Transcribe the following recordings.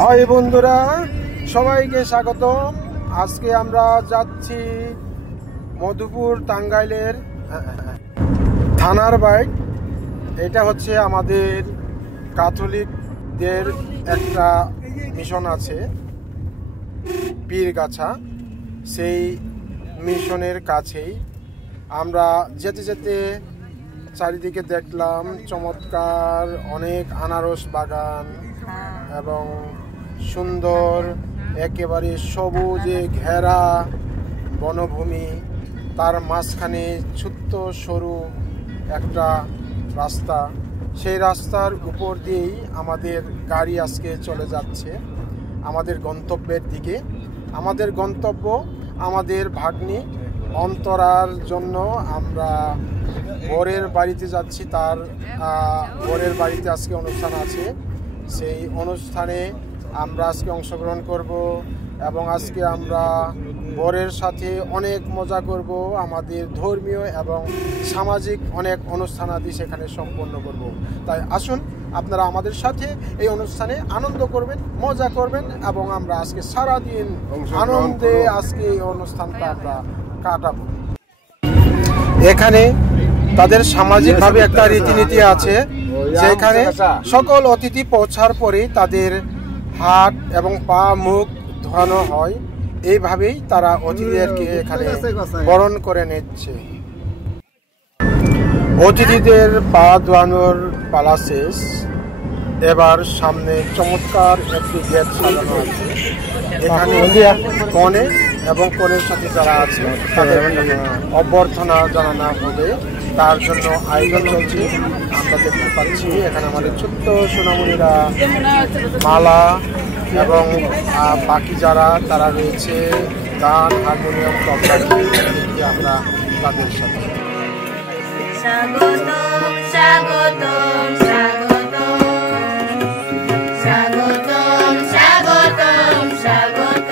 High বন্ধুরা, সবাইকে স্বাগতম। আজকে আমরা যাচ্ছি মধুপুর, টাঙ্গাইলের থানার বাইট। এটা হচ্ছে আমাদের ক্যাথলিকদের একটা মিশন আছে, পীরগাছা। সেই মিশনের কাছেই আমরা যেতে যেতে চারিদিকে দেখলাম চমৎকার অনেক আনারস বাগান এবং সুন্দর একেবারে সবুজে ঘেরা বনভূমি। তার মাঝখানে ছোট্ট সরু একটা রাস্তা। সেই রাস্তার উপর দিয়েই আমাদের গাড়ি আজকে চলে যাচ্ছে আমাদের গন্তব্যের দিকে। আমাদের গন্তব্য আমাদের ভাগ্নি অন্তরার জন্য। আমরা বরের বাড়িতে যাচ্ছি, তার বরের বাড়িতে আজকে অনুষ্ঠান আছে। সেই অনুষ্ঠানে আমরা আজকে অংশগ্রহণ করব এবং আজকে আমরা বরের সাথে অনেক মজা করব। আমাদের ধর্মীয় এবং সামাজিক অনেক অনুষ্ঠানাদি সেখানে সম্পন্ন করব। তাই আসুন আপনারা আমাদের সাথে এই অনুষ্ঠানে আনন্দ করবেন, মজা করবেন এবং আমরা আজকে সারাদিন আনন্দে আজকে এই অনুষ্ঠানটা আমরা কাটাবো। এখানে তাদের সামাজিকভাবে একটা রীতিনীতি আছে, যেখানে সকল অতিথি পৌঁছার পরে তাদের হাত এবং পা মুখ ধোয়ানো হয়। এইভাবেই তারা অতিথিদেরকে এখানে বরণ করে নিচ্ছে। অতিথিদের পা ধোয়ানোর পালা শেষ। এবার সামনে চমৎকার একটি গেট সাজানো আছে। এখানে কনে এবং কনের সাথে যারা আছে তাদের অভ্যর্থনা জানানো হবে, তার জন্য আয়োজন চলছে। আমরা দেখতে পাচ্ছি এখানে আমাদের ছোট্ট সোনামণিরা মালা এবং বাকি যারা তারা রয়েছে গান, হারমোনিয়াম, তবলা দিয়ে আমরা তাদের সাথে স্বাগতম স্বাগতম স্বাগতম স্বাগতম স্বাগতম স্বাগতম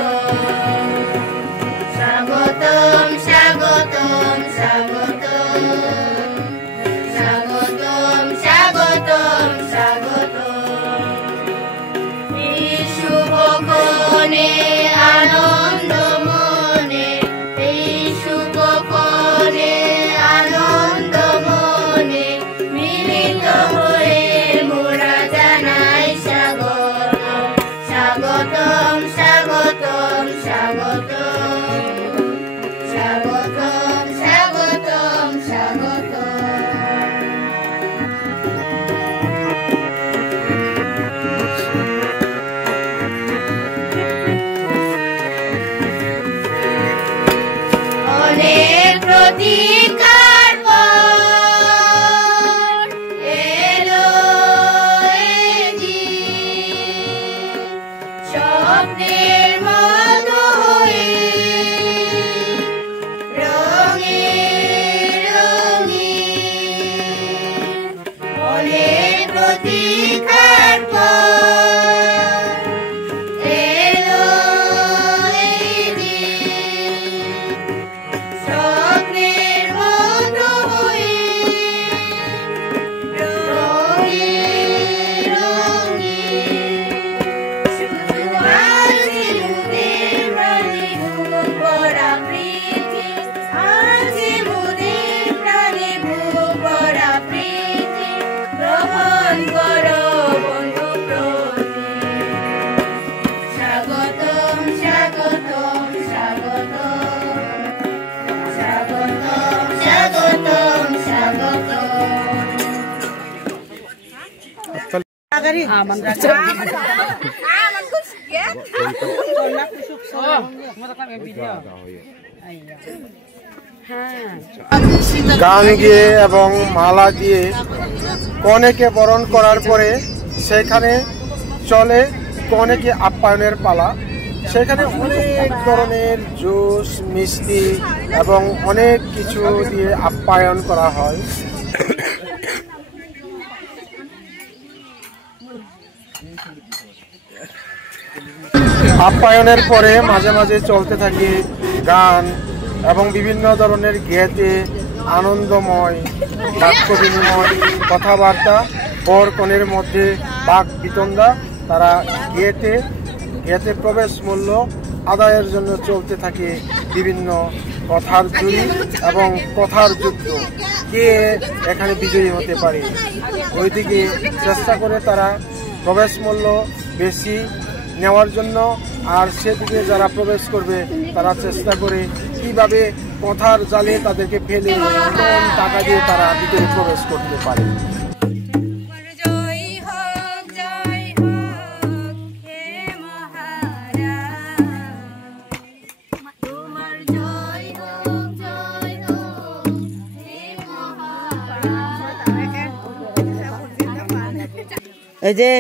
স্বাগতম স্বাগতম স্বাগতম স্বাগতম স্বাগতম এই শুভক্ষণে আনন্দ মনে, এই শুভক্ষণে আনন্দ মনে মিলিত হয়ে মোরা জানাই স্বাগতম স্বাগতম স্বাগতম স্বাগতম স্বাগতম স্বাগতম স্বাগতম। অনেক প্রতীক্ষার পর এলো এই দিন, স্বপ্নের মতো হয়ে রঙের রঙিন। অনেক প্রতীক্ষার পর এলো এই দিন, স্বপ্নের মতো হয়ে রঙিন রঙিন। শুধু আছে মোদের প্রাণে বুক ভরা প্রীতি, আছে মোদের প্রাণে বুক ভরা প্রীতি। গ্রহণ করো বন্ধু প্রতি। স্বাগতম স্বাগতম স্বাগতম স্বাগতম স্বাগতম স্বাগতম। গান গিয়ে এবং মালা দিয়ে কনেকে বরণ করার পরে সেখানে চলে কনেকে আপ্যায়নের পালা। সেখানে অনেক ধরনের জুস, মিষ্টি এবং অনেক কিছু দিয়ে আপ্যায়ন করা হয়। আপ্যায়নের পরে মাঝে মাঝে চলতে থাকে গান এবং বিভিন্ন ধরনের গেতে আনন্দময় বাক্য বিনিময়, কথাবার্তা, বর কনের মধ্যে বাক বিতণ্ডা তারা গেটে প্রবেশ মূল্য আদায়ের জন্য চলতে থাকে বিভিন্ন কথার জুড়ি এবং কথার যুদ্ধ, কে এখানে বিজয়ী হতে পারে। ওইদিকে চেষ্টা করে তারা প্রবেশ মূল্য বেশি নেওয়ার জন্য, আর সেদিকে যারা প্রবেশ করবে তারা চেষ্টা করে কিভাবে কথার জালে তাদেরকে ফেলে কম টাকা দিয়ে তারা ভিতরে প্রবেশ করতে পারে। এই যে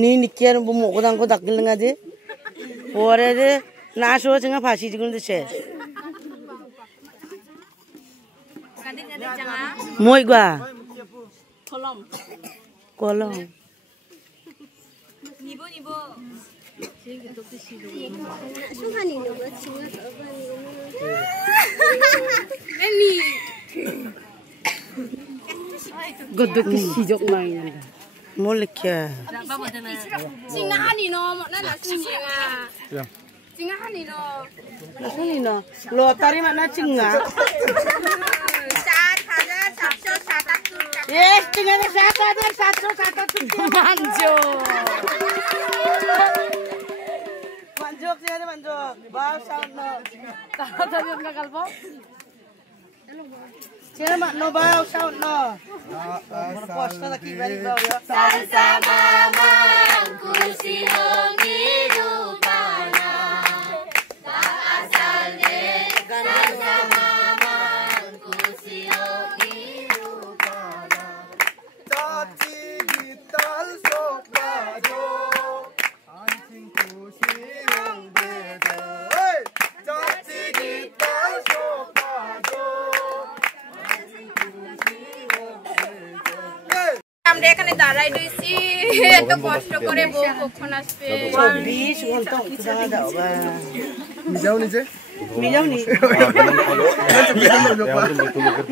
নিকিয়ার মোকদাঙ্ক দাকিল না যে পরে যে না শো চেঙ্গা ফাঁসি কিন্তু শেষ মই গা কলম গদ্দকে সিজক নাই Molekya. Singa hani no, na singa. Singa hani no. Nasani no. Lo tari mana singa. 7,787. Yes, singa na 7,787. Manjo. Manjok siya na manjok. Wow, sound no. Tahan yung nakalpo. Siya mak no baw sound no. Berpuasa lagi balik baw ya. Sama mangku siong hidupana. Tak asal dek sama mangku siong hidupana. Tati gital sopado, anjing kusiong bedo. Hey, tati gital sopado. আমরা এখানে দাঁড়াই রইছি, এত কষ্ট করে বউ কখন আসবে। 20 ঘন্টা উঠা দাও বা মিজাও নিজে মিজাও নি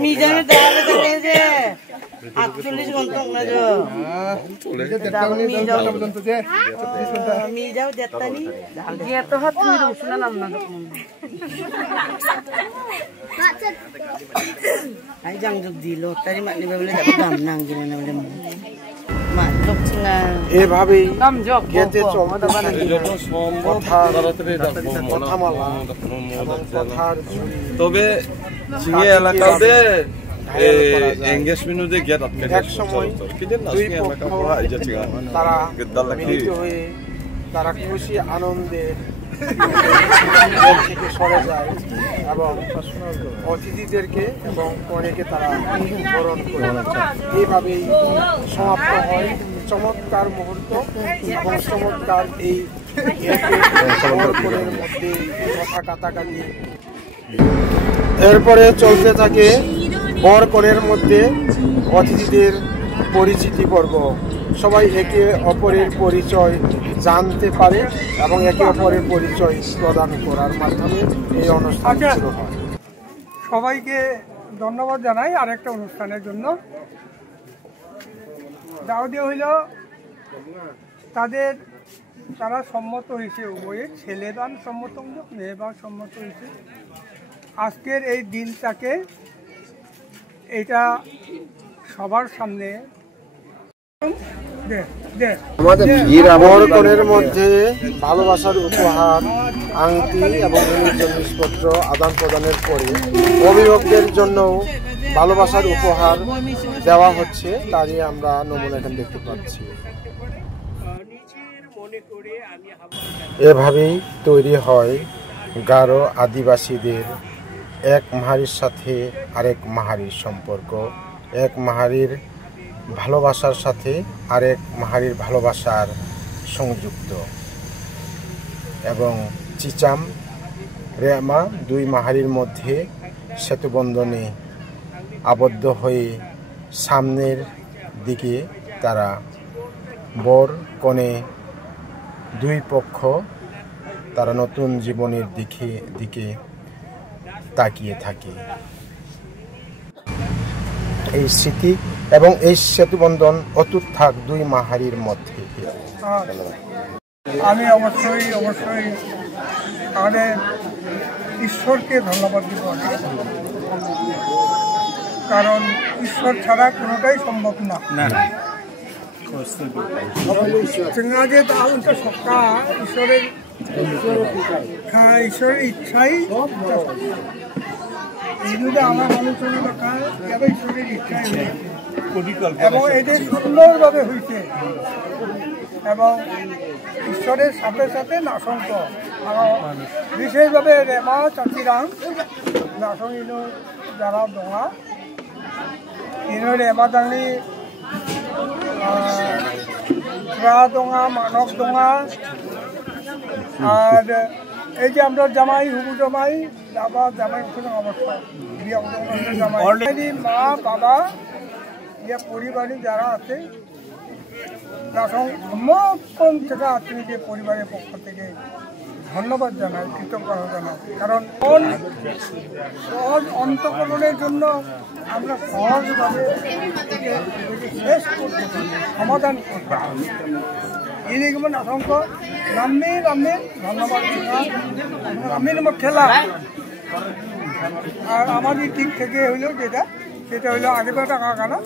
মিজানে দাঁড়ালে তো যে 48 ঘন্টা না যো মিজাও দেতানি যে তো হাত তুই রুসনা নাম না ai jang jog dilo tari mak ni bele dak dam nang gini na bele mak jog singa এভাবেই dam jog গেতে চলতে কথামালা এবং কথার ঝুড়ি তবে সিঙ্গে এলাকাতে এঙ্গেজমেন্টে গেট আটকে এক সময় দুই পক্ষ তারা মিলিত হয়ে তারা খুশি আনন্দে থেকে সরে যায় এবং অতিথিদেরকে এবং কনেকে তারা বরণ করে। এইভাবেই সমাপ্ত হয় চমৎকার মুহূর্ত এবং চমৎকার এই বরকনের মধ্যে কথা কাটাকাটি। এরপরে চলতে থাকে বরকনের মধ্যে অতিথিদের পরিচিতি পর্ব। সবাই একে অপরের পরিচয় জানতে পারে এবং একে অপরের পরিচয় প্রদান করার মাধ্যমে এই অনুষ্ঠান শুরু হয়। সবাইকে ধন্যবাদ জানাই আরেকটা অনুষ্ঠানের জন্য। দাওয়াদিয়া হইল তারা সম্মত হয়েছে, উভয়ে ছেলেবান সম্মত মেয়েবান সম্মত হয়েছে। আজকের এই দিনটাকে এটা সবার সামনে বরকনের মধ্যে ভালোবাসার উপহার, আংটি এবং জিনিসপত্র আদান প্রদানের পরে অভিভাবকদের জন্য ভালোবাসার উপহার দেওয়া হচ্ছে, তারই আমরা নমুনা এখানে দেখতে পাচ্ছি। এভাবেই তৈরি হয় গারো আদিবাসীদের এক মাহারির সাথে আরেক মাহারির সম্পর্ক, এক মাহারির ভালোবাসার সাথে আরেক মাহারির ভালোবাসার সংযুক্ত, এবং চিচাম রেমা দুই মাহারির মধ্যে সেতুবন্ধনে আবদ্ধ হয়ে সামনের দিকে তারা বর কনে দুই পক্ষ তারা নতুন জীবনের দিকে তাকিয়ে থাকে। এই স্মৃতি এবং এই সেতুবন্ধন অটুট থাক দুই মাহারির মধ্যে। আমি অবশ্যই আমাদের ঈশ্বরকে ধন্যবাদ দিব, কারণ ঈশ্বর ছাড়া কোনোটাই সম্ভব না। যে তাহলে সবটা ঈশ্বরের ইচ্ছাই এই যদি আমার আলোচনা দেখায় তবে ঈশ্বরের ইচ্ছাই হয়েছে এবং এটি সুন্দরভাবে হয়েছে এবং ঈশ্বরের সাথে সাথে নাশঙ্ক বিশেষভাবে রেমা চাচিরাং নাশং ইনো যারা দোঙা ইনো রেমা দাংনি দোঙা মানব দোঙা আর এই যে আমরা জামাই হুবু জামাই বাবা জামাই অবস্থা জামাই মা বাবা ইয়ে পরিবারে যারা আছে সমস্ত থেকে আত্মীয় পরিবারের পক্ষ থেকে ধন্যবাদ জানাই, কৃতজ্ঞতা জানাই। কারণ সহজ অন্তঃকরণের জন্য আমরা সহজভাবে শেষ করতে সমাধান করতে ইলিগমন অসংখ্য নামে ধন্যবাদ আমি খেলা। আর আমাদের দিক থেকে হইল সেটা হইলো আগে টাকা কানা